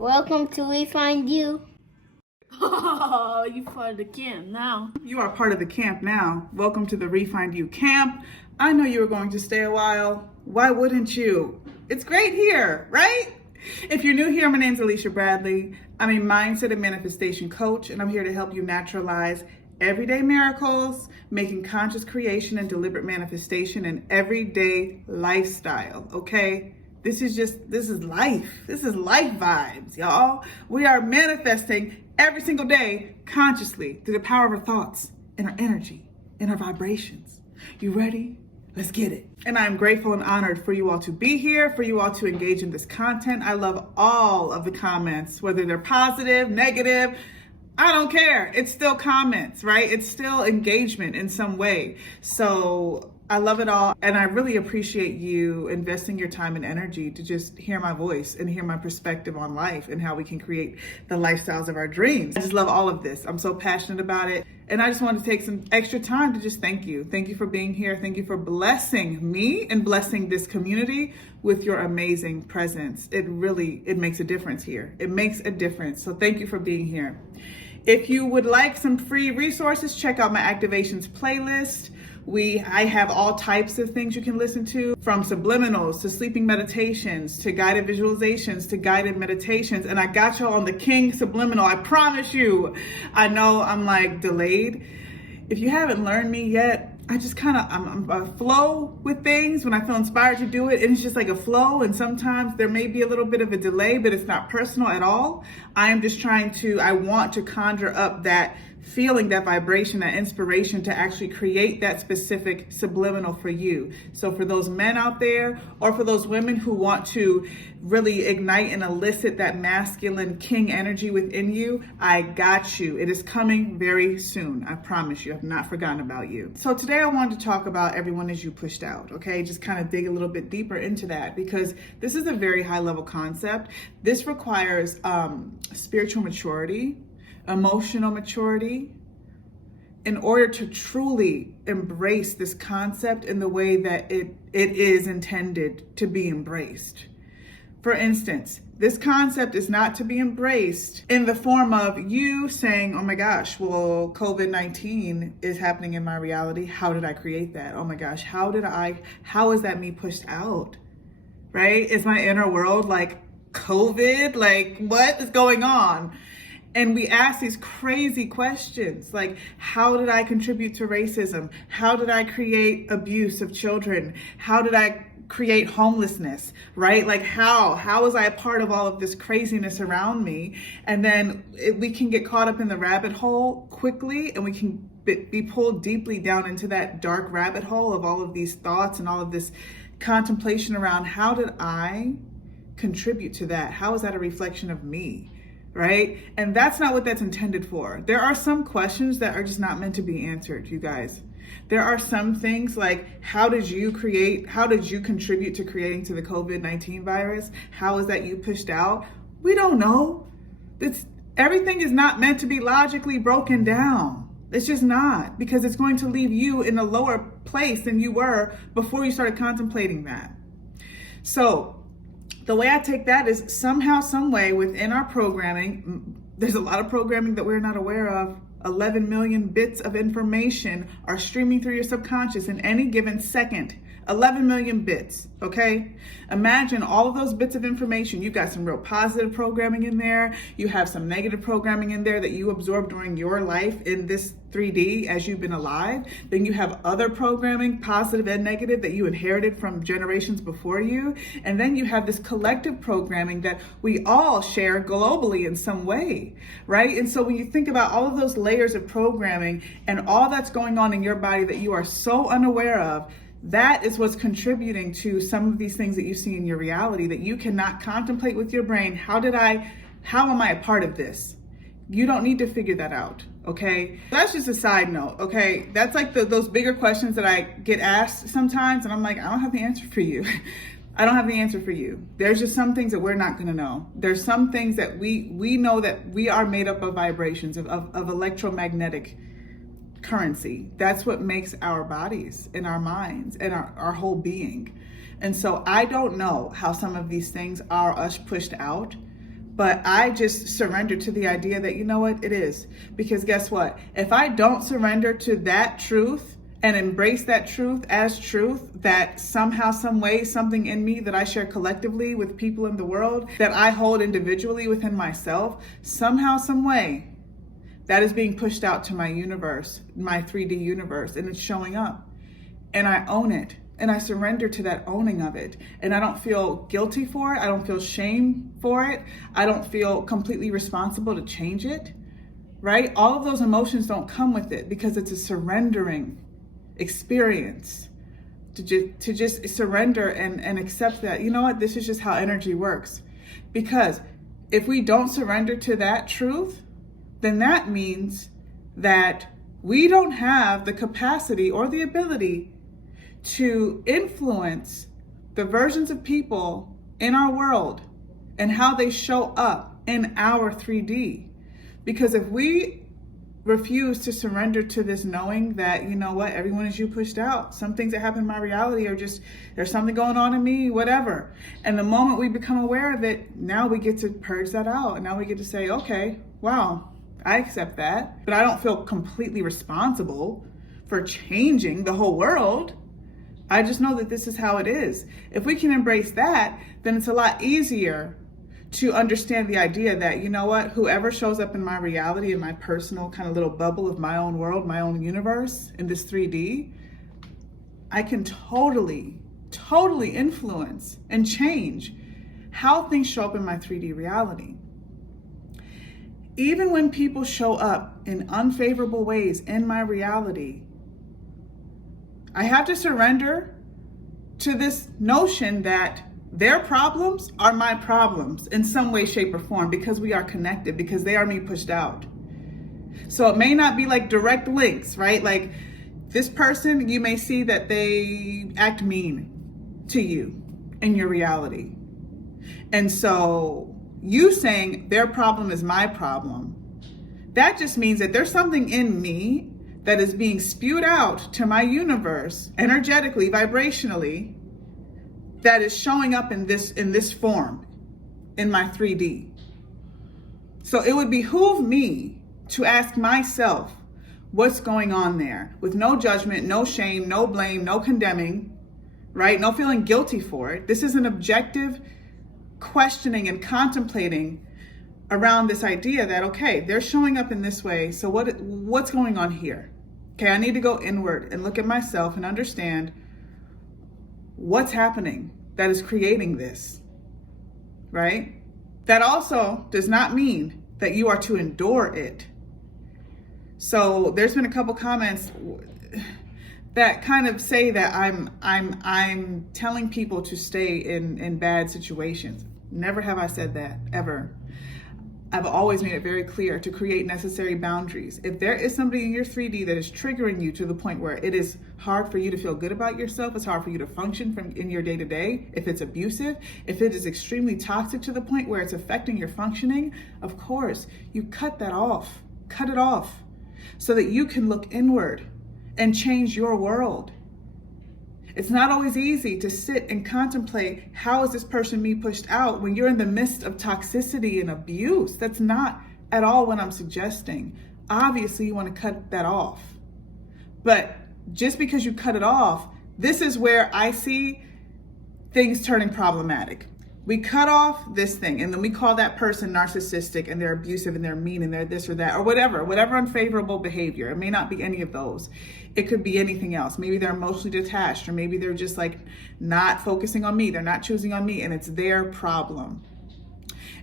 Welcome to We Find You. Oh, you part of the camp now. You are part of the camp now. Welcome to the Refind You camp. I know you were going to stay a while. Why wouldn't you? It's great here, right? If you're new here, my name's Alisha Bradley. I'm a mindset and manifestation coach, and I'm here to help you naturalize everyday miracles, making conscious creation and deliberate manifestation an everyday lifestyle, okay? This is life. This is life vibes, y'all. We are manifesting every single day consciously through the power of our thoughts and our energy and our vibrations. You ready? Let's get it. And I'm grateful and honored for you all to be here, for you all to engage in this content. I love all of the comments, whether they're positive, negative, I don't care. It's still comments, right? It's still engagement in some way. So I love it all. And I really appreciate you investing your time and energy to just hear my voice and hear my perspective on life and how we can create the lifestyles of our dreams. I just love all of this. I'm so passionate about it. And I just wanted to take some extra time to just thank you. Thank you for being here. Thank you for blessing me and blessing this community with your amazing presence. It makes a difference here. It makes a difference. So thank you for being here. If you would like some free resources, check out my activations playlist. I have all types of things you can listen to, from subliminals to sleeping meditations to guided visualizations to guided meditations. And I got y'all on the King Subliminal. I promise you. I know I'm like delayed. If you haven't learned me yet, I'm a flow with things when I feel inspired to do it. And it's just like a flow. And sometimes there may be a little bit of a delay, but it's not personal at all. I want to conjure up that feeling, that vibration, that inspiration to actually create that specific subliminal for you. So for those men out there, or for those women who want to really ignite and elicit that masculine king energy within you, I got you. It is coming very soon. I promise you. I've not forgotten about you. So today I wanted to talk about everyone as you pushed out, okay? Just kind of dig a little bit deeper into that, because this is a very high level concept. This requires spiritual maturity, emotional maturity, in order to truly embrace this concept in the way that it is intended to be embraced. For instance, this concept is not to be embraced in the form of you saying, oh my gosh, well, COVID-19 is happening in my reality. How did I create that? Oh my gosh, how is that me pushed out? Right? Is my inner world like COVID? Like, what is going on? And we ask these crazy questions like, how did I contribute to racism? How did I create abuse of children? How did I create homelessness, right? Like how was I a part of all of this craziness around me? And then we can get caught up in the rabbit hole quickly, and we can be pulled deeply down into that dark rabbit hole of all of these thoughts and all of this contemplation around, how did I contribute to that? How is that a reflection of me? Right? And that's not what that's intended for. There are some questions that are just not meant to be answered, you guys. There are some things like, how did you contribute to creating to the COVID-19 virus? How is that you pushed out? We don't know. Everything is not meant to be logically broken down. It's just not, because it's going to leave you in a lower place than you were before you started contemplating that. So the way I take that is somehow, some way within our programming, there's a lot of programming that we're not aware of. 11 million bits of information are streaming through your subconscious in any given second. 11 million bits, okay? Imagine all of those bits of information. You've got some real positive programming in there. You have some negative programming in there that you absorbed during your life in this 3D as you've been alive. Then you have other programming, positive and negative, that you inherited from generations before you. And then you have this collective programming that we all share globally in some way, right? And so when you think about all of those layers of programming and all that's going on in your body that you are so unaware of, that is what's contributing to some of these things that you see in your reality that you cannot contemplate with your brain. How am I a part of this? You don't need to figure that out, okay? That's just a side note, okay? That's like those bigger questions that I get asked sometimes, and I'm like, I don't have the answer for you. I don't have the answer for you. There's just some things that we're not gonna know. There's some things that we know that we are made up of vibrations, of electromagnetic currency. That's what makes our bodies and our minds and our whole being. And so I don't know how some of these things are us pushed out, But I just surrender to the idea that, you know what, it is. Because guess what? If I don't surrender to that truth and embrace that truth as truth, that somehow, some way, something in me that I share collectively with people in the world, that I hold individually within myself, somehow, some way, that is being pushed out to my universe, my 3D universe, and it's showing up. And I own it. And I surrender to that owning of it. And I don't feel guilty for it. I don't feel shame for it. I don't feel completely responsible to change it, right? All of those emotions don't come with it because it's a surrendering experience to just surrender and accept that, you know what, this is just how energy works. Because if we don't surrender to that truth, then that means that we don't have the capacity or the ability to influence the versions of people in our world and how they show up in our 3D. Because if we refuse to surrender to this knowing that, you know what, everyone is you pushed out. Some things that happen in my reality are just, there's something going on in me, whatever. And the moment we become aware of it, now we get to purge that out. And now we get to say, okay, wow, I accept that. But I don't feel completely responsible for changing the whole world. I just know that this is how it is. If we can embrace that, then it's a lot easier to understand the idea that, you know what, whoever shows up in my reality, in my personal kind of little bubble of my own world, my own universe, in this 3D, I can totally influence and change how things show up in my 3D reality. Even when people show up in unfavorable ways in my reality, I have to surrender to this notion that their problems are my problems in some way, shape, or form, because we are connected, because they are me pushed out. So it may not be like direct links, right? Like this person, you may see that they act mean to you in your reality. And so you saying their problem is my problem, that just means that there's something in me that is being spewed out to my universe energetically, vibrationally, that is showing up in this form, in my 3D. So it would behoove me to ask myself what's going on there, with no judgment, no shame, no blame, no condemning, right? No feeling guilty for it. This is an objective questioning and contemplating around this idea that, okay, they're showing up in this way, so what's going on here? Okay, I need to go inward and look at myself and understand what's happening that is creating this, right? That also does not mean that you are to endure it. So there's been a couple comments that kind of say that I'm telling people to stay in bad situations. Never have I said that, ever. I've always made it very clear to create necessary boundaries. If there is somebody in your 3D that is triggering you to the point where it is hard for you to feel good about yourself, it's hard for you to function in your day-to-day, if it's abusive, if it is extremely toxic to the point where it's affecting your functioning, of course, you cut that off. Cut it off so that you can look inward and change your world. It's not always easy to sit and contemplate, how is this person me pushed out, when you're in the midst of toxicity and abuse. That's not at all what I'm suggesting. Obviously, you want to cut that off. But just because you cut it off, this is where I see things turning problematic. We cut off this thing, and then we call that person narcissistic, and they're abusive, and they're mean, and they're this or that, or whatever unfavorable behavior. It may not be any of those. It could be anything else. Maybe they're emotionally detached, or maybe they're just like not focusing on me. They're not choosing on me, and it's their problem.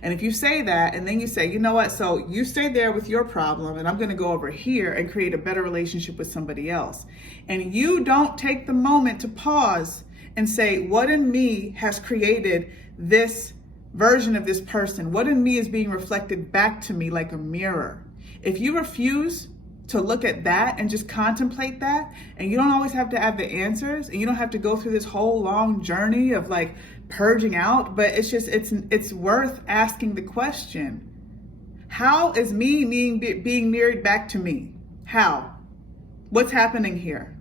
And if you say that, and then you say, you know what, so you stay there with your problem, and I'm going to go over here and create a better relationship with somebody else. And you don't take the moment to pause and say, what in me has created this version of this person? What in me is being reflected back to me like a mirror? If you refuse to look at that and just contemplate that, and you don't always have to have the answers, and you don't have to go through this whole long journey of like purging out, but it's just, it's worth asking the question, how is me being mirrored back to me? How? What's happening here?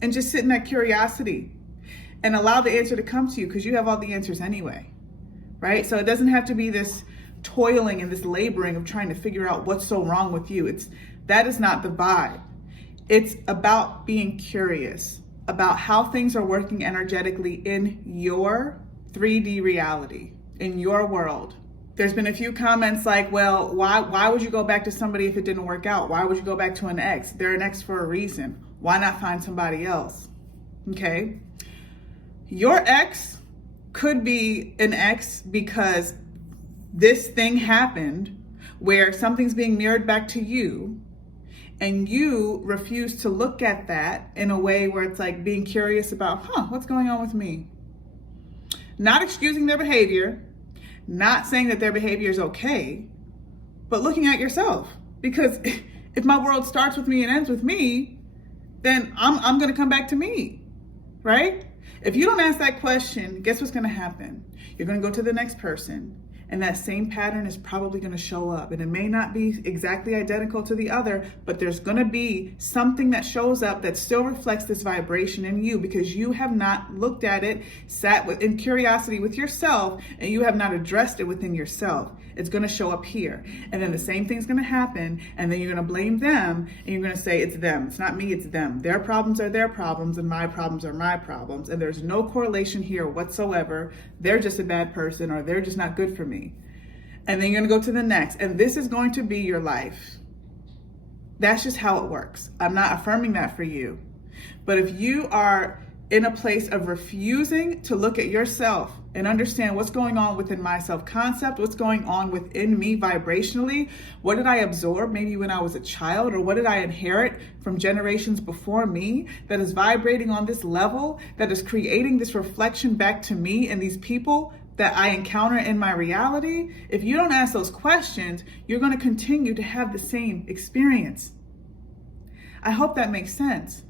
And just sit in that curiosity and allow the answer to come to you, because you have all the answers anyway, right? So it doesn't have to be this toiling and this laboring of trying to figure out what's so wrong with you. That is not the vibe. It's about being curious about how things are working energetically in your 3D reality, in your world. There's been a few comments like, well, why would you go back to somebody if it didn't work out? Why would you go back to an ex? They're an ex for a reason. Why not find somebody else? Okay. Your ex could be an ex because this thing happened where something's being mirrored back to you, and you refuse to look at that in a way where it's like being curious about, what's going on with me? Not excusing their behavior, not saying that their behavior is okay, but looking at yourself. Because if my world starts with me and ends with me, then I'm going to come back to me, right? If you don't ask that question, guess what's going to happen? You're going to go to the next person, and that same pattern is probably going to show up. And it may not be exactly identical to the other, but there's going to be something that shows up that still reflects this vibration in you, because you have not looked at it, sat in curiosity with yourself, and you have not addressed it within yourself. It's going to show up here. And then the same thing's going to happen, and then you're going to blame them, and you're going to say, it's them. It's not me, it's them. Their problems are their problems, and my problems are my problems. And there's no correlation here whatsoever. They're just a bad person, or they're just not good for me. And then you're going to go to the next, and this is going to be your life. That's just how it works. I'm not affirming that for you. But if you are in a place of refusing to look at yourself and understand what's going on within my self-concept, what's going on within me vibrationally, what did I absorb maybe when I was a child, or what did I inherit from generations before me that is vibrating on this level, that is creating this reflection back to me and these people that I encounter in my reality? If you don't ask those questions, you're going to continue to have the same experience. I hope that makes sense.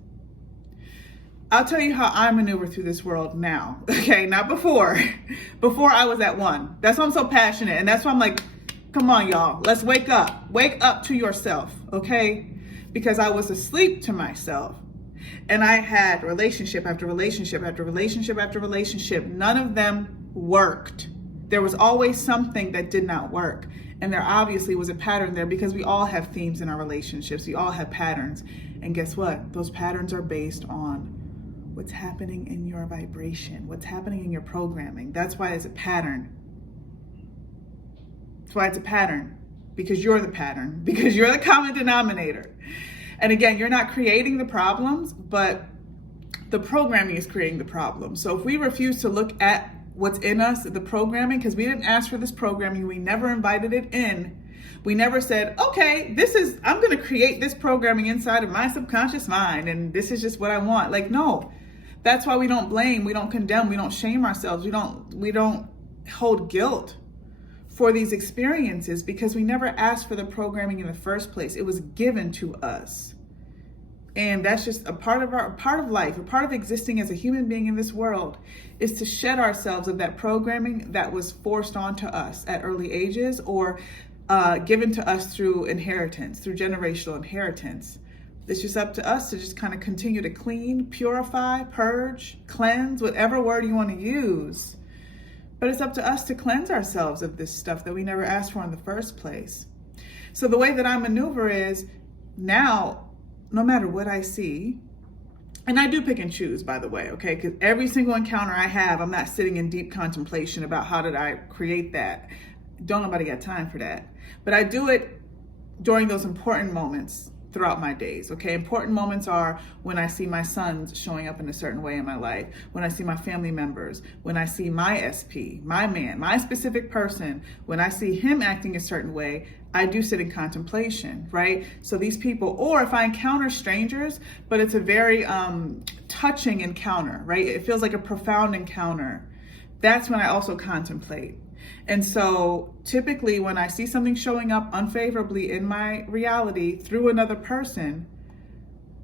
I'll tell you how I maneuver through this world now, okay? Not before. Before I was at one. That's why I'm so passionate, and that's why I'm like, come on, y'all, let's wake up. Wake up to yourself, okay? Because I was asleep to myself, and I had relationship after relationship after relationship after relationship. None of them worked. There was always something that did not work. And there obviously was a pattern there, because we all have themes in our relationships. We all have patterns. And guess what? Those patterns are based on what's happening in your vibration, what's happening in your programming. That's why it's a pattern. That's why it's a pattern, because you're the pattern, because you're the common denominator. And again, you're not creating the problems, but the programming is creating the problem. So if we refuse to look at what's in us, the programming, because we didn't ask for this programming, we never invited it in. We never said, okay, I'm going to create this programming inside of my subconscious mind, and this is just what I want. Like, no. That's why we don't blame, we don't condemn, we don't shame ourselves, we don't hold guilt for these experiences, because we never asked for the programming in the first place. It was given to us. And that's just a part of life, a part of existing as a human being in this world, is to shed ourselves of that programming that was forced onto us at early ages, or given to us through inheritance, through generational inheritance. It's just up to us to just kind of continue to clean, purify, purge, cleanse, whatever word you want to use. But it's up to us to cleanse ourselves of this stuff that we never asked for in the first place. So the way that I maneuver is now, no matter what I see, and I do pick and choose, by the way, okay? Because every single encounter I have, I'm not sitting in deep contemplation about how did I create that. Don't nobody got time for that. But I do it during those important moments throughout my days, okay? Important moments are when I see my sons showing up in a certain way in my life, when I see my family members, when I see my SP, my man, my specific person, when I see him acting a certain way, I do sit in contemplation, right? So these people, or if I encounter strangers, but it's a very touching encounter, right? It feels like a profound encounter. That's when I also contemplate. And so typically when I see something showing up unfavorably in my reality through another person,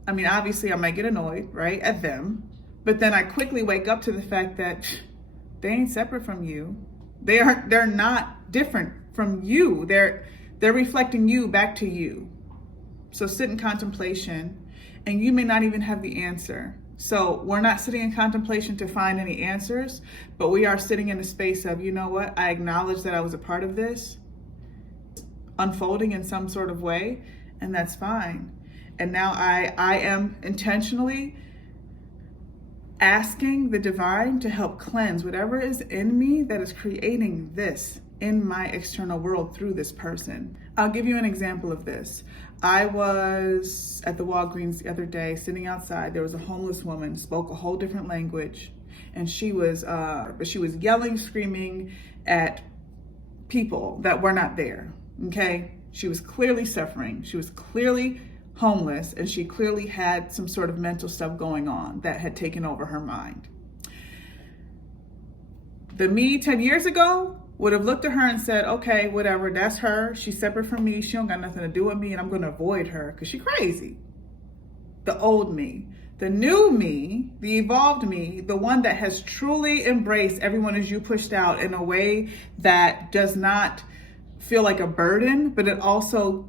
I mean, obviously I might get annoyed, right, at them, but then I quickly wake up to the fact that they ain't separate from you. They're not different from you. They're reflecting you back to you. So sit in contemplation, and you may not even have the answer. So we're not sitting in contemplation to find any answers, but we are sitting in a space of, you know what, I acknowledge that I was a part of this unfolding in some sort of way, and that's fine. And now I am intentionally asking the divine to help cleanse whatever is in me that is creating this in my external world through this person. I'll give you an example of this. I was at the Walgreens the other day, sitting outside. There was a homeless woman, spoke a whole different language, and she was yelling, screaming at people that were not there. Okay, she was clearly suffering. She was clearly homeless, and she clearly had some sort of mental stuff going on that had taken over her mind. The me 10 years ago would have looked at her and said, okay, whatever, that's her. She's separate from me. She don't got nothing to do with me, and I'm going to avoid her because she's crazy. The old me. The new me, the evolved me, the one that has truly embraced everyone as you pushed out in a way that does not feel like a burden, but it also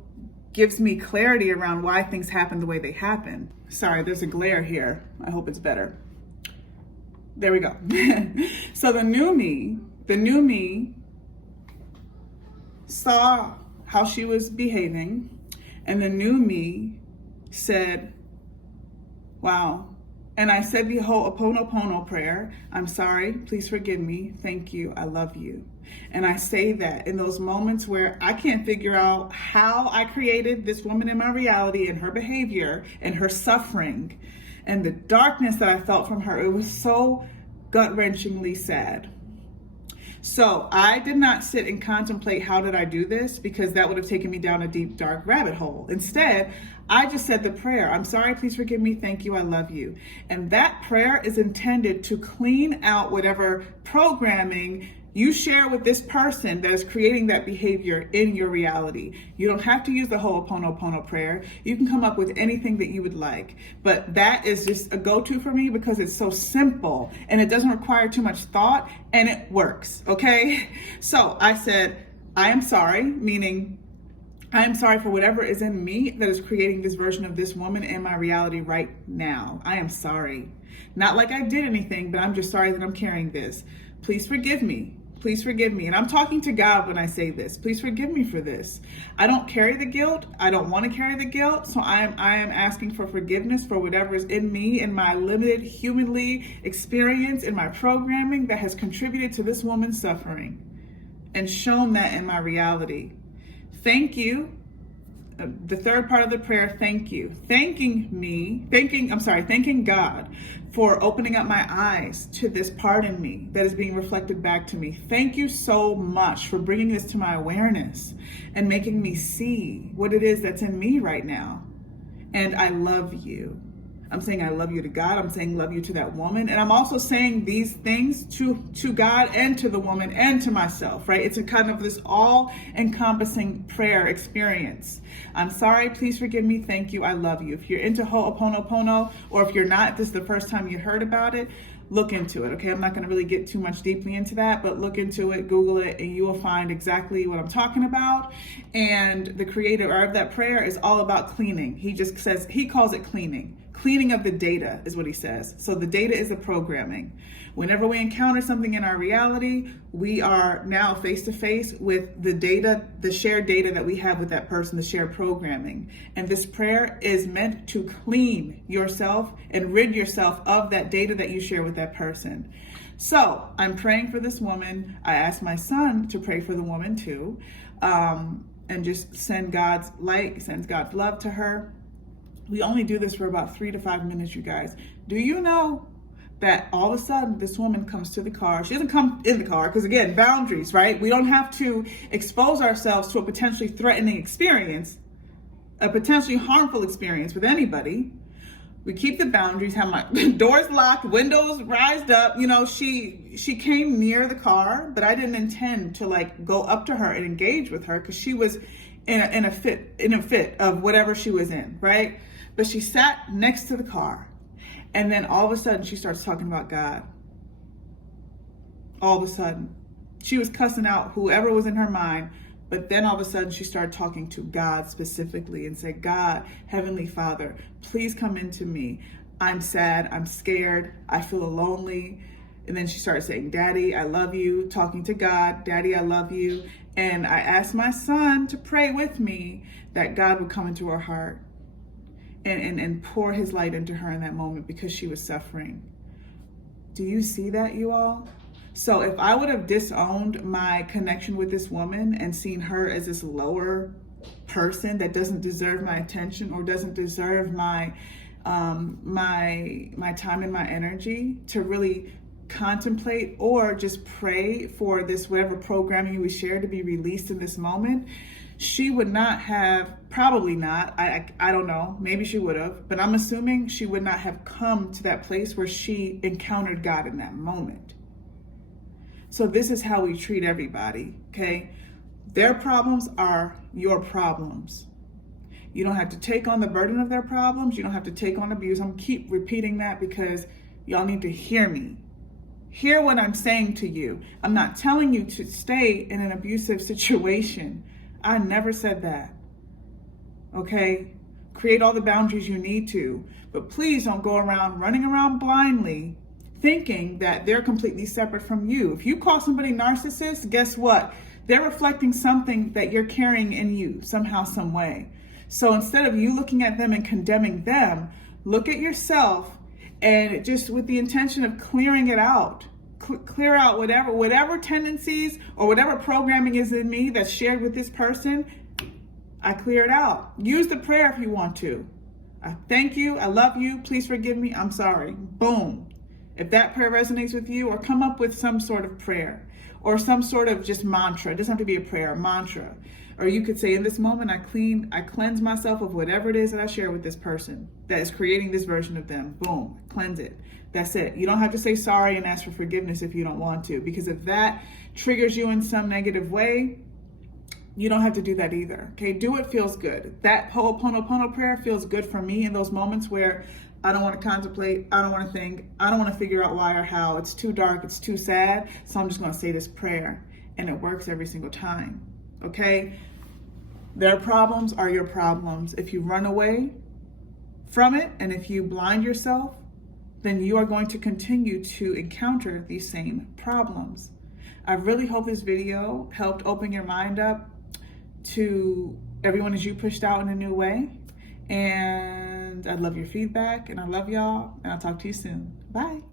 gives me clarity around why things happen the way they happen. Sorry, there's a glare here. I hope it's better. There we go. So the new me saw how she was behaving, and the new me said, wow. And I said the whole Ho'oponopono prayer. I'm sorry, please forgive me, thank you, I love you. And I say that in those moments where I can't figure out how I created this woman in my reality and her behavior and her suffering and the darkness that I felt from her. It was so gut-wrenchingly sad. So I did not sit and contemplate how did I do this, because that would have taken me down a deep, dark rabbit hole. Instead, I just said the prayer. I'm sorry, please forgive me, thank you, I love you. And that prayer is intended to clean out whatever programming you share with this person that is creating that behavior in your reality. You don't have to use the Ho'oponopono prayer. You can come up with anything that you would like. But that is just a go-to for me because it's so simple and it doesn't require too much thought and it works, okay? So I said, I am sorry, meaning I am sorry for whatever is in me that is creating this version of this woman in my reality right now. I am sorry. Not like I did anything, but I'm just sorry that I'm carrying this. Please forgive me. Please forgive me. And I'm talking to God when I say this. Please forgive me for this. I don't carry the guilt. I don't want to carry the guilt. So I am asking for forgiveness for whatever is in me, in my limited humanly experience, in my programming that has contributed to this woman's suffering and shown that in my reality. Thank you. The third part of the prayer, thank you. Thanking God for opening up my eyes to this part in me that is being reflected back to me. Thank you so much for bringing this to my awareness and making me see what it is that's in me right now. And I love you. I'm saying I love you to God. I'm saying love you to that woman. And I'm also saying these things to God and to the woman and to myself, right? It's a kind of this all-encompassing prayer experience. I'm sorry, please forgive me, thank you, I love you. If you're into Ho'oponopono, or if you're not, this is the first time you heard about it, look into it, okay? I'm not going to really get too much deeply into that, but look into it, Google it, and you will find exactly what I'm talking about. And the creator of that prayer is all about cleaning. He just says, he calls it cleaning. Cleaning of the data is what he says. So the data is the programming. Whenever we encounter something in our reality, we are now face to face with the data, the shared data that we have with that person, the shared programming. And this prayer is meant to clean yourself and rid yourself of that data that you share with that person. So I'm praying for this woman. I asked my son to pray for the woman too, and just send God's light, sends God's love to her. We only do this for about 3 to 5 minutes, you guys. Do you know that all of a sudden this woman comes to the car? She doesn't come in the car because, again, boundaries, right? We don't have to expose ourselves to a potentially threatening experience, a potentially harmful experience with anybody. We keep the boundaries, have my doors locked, windows rised up. You know, she came near the car, but I didn't intend to like go up to her and engage with her because she was in a fit of whatever she was in, right? But she sat next to the car, and then all of a sudden she starts talking about God. All of a sudden. She was cussing out whoever was in her mind, but then all of a sudden she started talking to God specifically and said, God, Heavenly Father, please come into me. I'm sad, I'm scared, I feel lonely. And then she started saying, Daddy, I love you, talking to God, Daddy, I love you. And I asked my son to pray with me that God would come into her heart and pour his light into her in that moment because she was suffering. Do you see that, you all? So if I would have disowned my connection with this woman and seen her as this lower person that doesn't deserve my attention or doesn't deserve my my time and my energy to really contemplate or just pray for this whatever programming we shared to be released in this moment, she would not have, probably not, I don't know, maybe she would have, but I'm assuming she would not have come to that place where she encountered God in that moment. So this is how we treat everybody, okay? Their problems are your problems. You don't have to take on the burden of their problems. You don't have to take on abuse. I'm gonna keep repeating that because y'all need to hear me. Hear what I'm saying to you. I'm not telling you to stay in an abusive situation. I never said that. Okay? Create all the boundaries you need to, but please don't go around running around blindly thinking that they're completely separate from you. If you call somebody narcissist, guess what? They're reflecting something that you're carrying in you somehow, some way. So instead of you looking at them and condemning them, look at yourself and just with the intention of clearing it out. Clear out whatever tendencies or whatever programming is in me that's shared with this person. I clear it out. Use the prayer if you want to. I thank you. I love you. Please forgive me. I'm sorry. Boom. If that prayer resonates with you, or come up with some sort of prayer or some sort of just mantra. It doesn't have to be a prayer, a mantra. Or you could say, in this moment, I cleanse myself of whatever it is that I share with this person that is creating this version of them. Boom, cleanse it. That's it. You don't have to say sorry and ask for forgiveness if you don't want to, because if that triggers you in some negative way, you don't have to do that either. Okay, do what feels good. That Ho'oponopono prayer feels good for me in those moments where I don't want to contemplate, I don't want to think, I don't want to figure out why or how. It's too dark, it's too sad, so I'm just going to say this prayer, and it works every single time. Okay? Their problems are your problems. If you run away from it and if you blind yourself, then you are going to continue to encounter these same problems. I really hope this video helped open your mind up to everyone as you pushed out in a new way. And I love your feedback, and I love y'all, and I'll talk to you soon. Bye.